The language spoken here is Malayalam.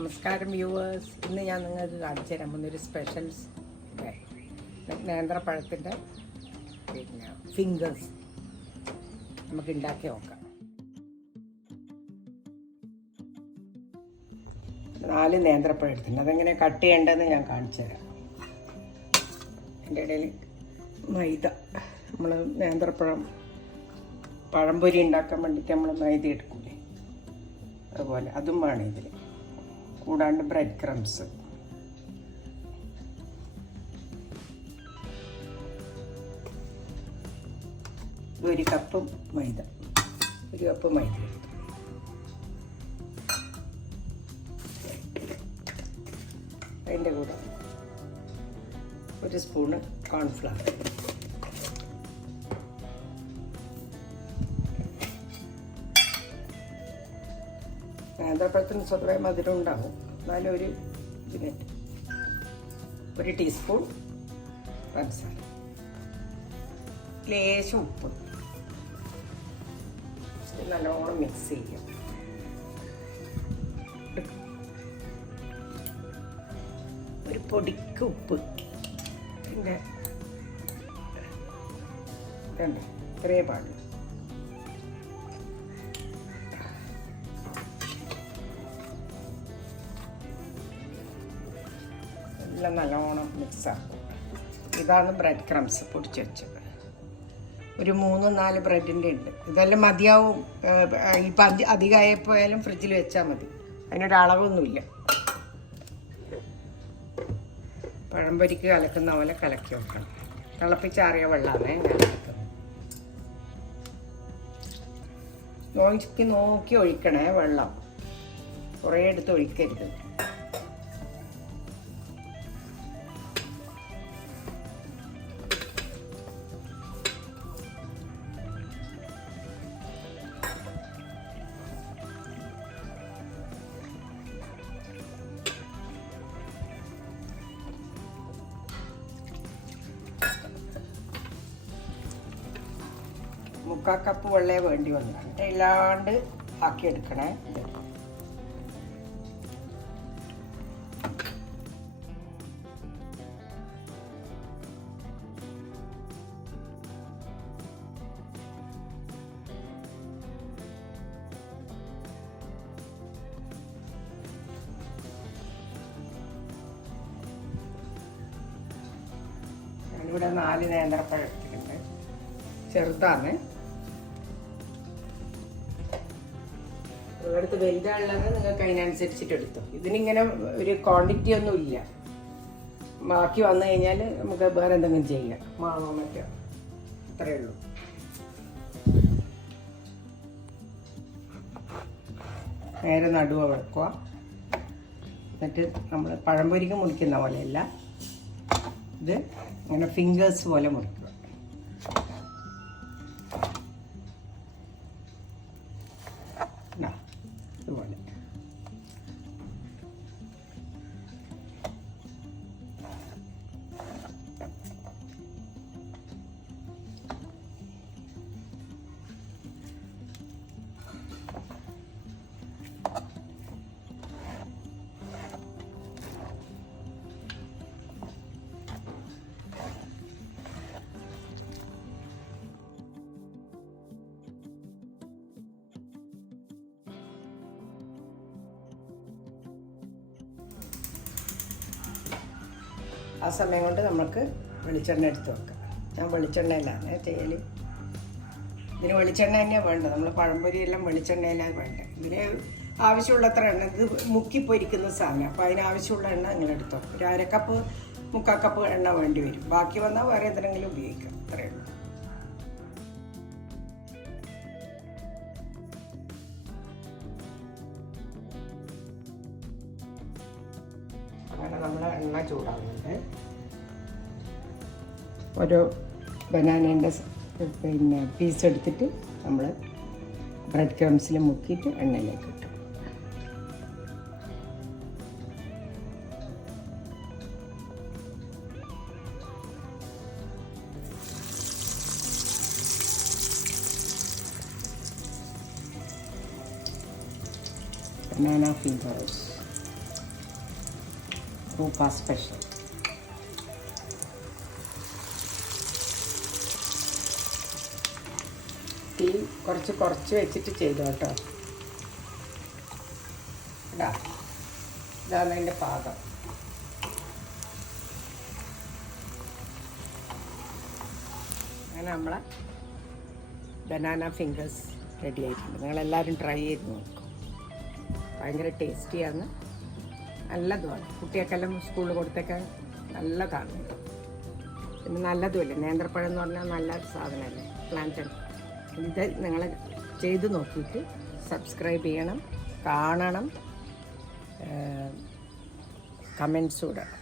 നമസ്കാരം വ്യൂവേഴ്സ്. ഇന്ന് ഞാൻ നിങ്ങൾക്ക് കാണിച്ചു തരാൻ പോകുന്നൊരു സ്പെഷ്യൽ നേന്ത്രപ്പഴത്തിൻ്റെ ഫിംഗേഴ്സ് നമുക്ക് ഉണ്ടാക്കി നോക്കാം. 4 നേന്ത്രപ്പഴം എടുത്തിട്ടുണ്ട്. അതെങ്ങനെ കട്ട് ചെയ്യേണ്ടതെന്ന് ഞാൻ കാണിച്ചു തരാം. എൻ്റെ ഇടയിൽ മൈദ, നമ്മൾ നേന്ത്രപ്പഴം പഴംപൊരി ഉണ്ടാക്കാൻ വേണ്ടിയിട്ട് നമ്മൾ മൈദ എടുക്കൂലേ, അതുപോലെ അതും വേണം ഇതിൽ. കൂടാണ്ട് ബ്രെഡ് ക്രംസ്, ഒരു കപ്പ് മൈദ, ഒരു കപ്പ് മൈദ എടുത്തു. അതിൻ്റെ കൂടെ ഒരു സ്പൂണ് കോൺഫ്ലവർ, നേന്ത്രപ്പഴത്തിന് സ്വതവേ മധുരം ഉണ്ടാകും, എന്നാലും ഒരു ടീസ്പൂൺ പഞ്ചസാര, ലേശം ഉപ്പ്, നല്ലോണം മിക്സ് ചെയ്യാം. ഒരു പൊടിക്ക് ഉപ്പ്, പിന്നെ ഇതുണ്ട് ഇത്രയേ പാടുള്ളൂ. എല്ലാം നല്ലോണം മിക്സാക്കും. ഇതാണ് ബ്രെഡ് ക്രംസ് പൊടിച്ച് വെച്ചത്. ഒരു 3-4 ബ്രെഡിൻ്റെ ഉണ്ട്. ഇതെല്ലാം മതിയാവും. ഇപ്പം അധികമായപ്പോയാലും ഫ്രിഡ്ജിൽ വെച്ചാൽ മതി, അതിനൊരളവൊന്നുമില്ല. പഴംപൊരിക്ക് കലക്കുന്ന പോലെ കലക്കി വെക്കണം. തിളപ്പിച്ചാറിയ വെള്ളമാണ് ഞാൻ കലക്കുന്നത്. നോക്കി ഒഴിക്കണേ വെള്ളം, കുറേ എടുത്ത് ഒഴിക്കരുത്. മുക്കാൽ കപ്പ് വെള്ളമേ വേണ്ടി വന്നതാണ്. ഇല്ലാണ്ട് ആക്കിയെടുക്കണേ. ഞാനിവിടെ 4 നേന്ത്രപ്പഴം എടുത്തിട്ടുണ്ട്. ചെറുതാണ്. നിങ്ങളടുത്ത് വലുതാണുള്ളത് നിങ്ങൾക്ക് അതിനനുസരിച്ചിട്ട് എടുത്തു. ഇതിനിങ്ങനെ ഒരു ക്വാണ്ടിറ്റി ഒന്നും ഇല്ല. ബാക്കി വന്നു കഴിഞ്ഞാൽ നമുക്ക് വേറെ എന്തെങ്കിലും ചെയ്യാം, മാങ്ങോ മറ്റോ, അത്രയേ ഉള്ളൂ. നേരെ നടുവ വെക്കുക. എന്നിട്ട് നമ്മൾ പഴംപൊരിക്ക് മുറിക്കുന്ന പോലെയല്ല, ഇത് അങ്ങനെ ഫിംഗേഴ്സ് പോലെ മുറിക്കുക. ഇതുപോലെ ആ സമയം കൊണ്ട് നമുക്ക് വെളിച്ചെണ്ണ എടുത്ത് വെക്കാം. ഞാൻ വെളിച്ചെണ്ണയിലാണ് ചെയ്യൽ. ഇതിന് വെളിച്ചെണ്ണ തന്നെയാണ് വേണ്ടത്. നമ്മൾ പഴംപൊരിയെല്ലാം വെളിച്ചെണ്ണയിലാണ് വേണ്ടത്. ഇതിന് ആവശ്യമുള്ളത്ര എണ്ണ, ഇത് മുക്കിപ്പൊരിക്കുന്ന സാധനം, അപ്പോൾ അതിനാവശ്യമുള്ള എണ്ണ നിങ്ങൾ എടുത്തോ. ഒരു 1/2 കപ്പ് 3/4 കപ്പ് എണ്ണ വേണ്ടി വരും. ബാക്കി വന്നാൽ വേറെ എന്തെങ്കിലും ഉപയോഗിക്കാം, അത്രയേ ഉള്ളൂ. അങ്ങനെ നമ്മൾ എണ്ണ ചൂടാകുന്നുണ്ട്. ഒരു ബനാനേൻ്റെ പീസ് എടുത്തിട്ട് നമ്മൾ ബ്രെഡ് ക്രംസിൽ മുക്കിയിട്ട് എണ്ണയിലേക്ക് ഇട്ടു. banana fingers. Super special. തീ കുറച്ച് വെച്ചിട്ട് ചെയ്തു കേട്ടോ. ഇതാണ് അതിൻ്റെ പാകം. അങ്ങനെ നമ്മളെ ബനാന ഫിംഗേഴ്സ് റെഡി ആയിട്ടുണ്ട്. നിങ്ങളെല്ലാവരും ട്രൈ ചെയ്ത് നോക്കും. ഭയങ്കര ടേസ്റ്റിയാണ്, നല്ലതുമാണ്. കുട്ടികൾക്കെല്ലാം സ്കൂളിൽ കൊടുത്തേക്കാൻ നല്ലതാണ്. പിന്നെ നല്ലതുമല്ലേ, നേന്ത്രപ്പഴം എന്ന് പറഞ്ഞാൽ നല്ല സാധനമല്ലേ, പ്ലാന്റഡ്. ഇത് നിങ്ങൾ ചെയ്ത് നോക്കിയിട്ട് സബ്സ്ക്രൈബ് ചെയ്യണം, കാണണം, കമൻസ് ഇടണം.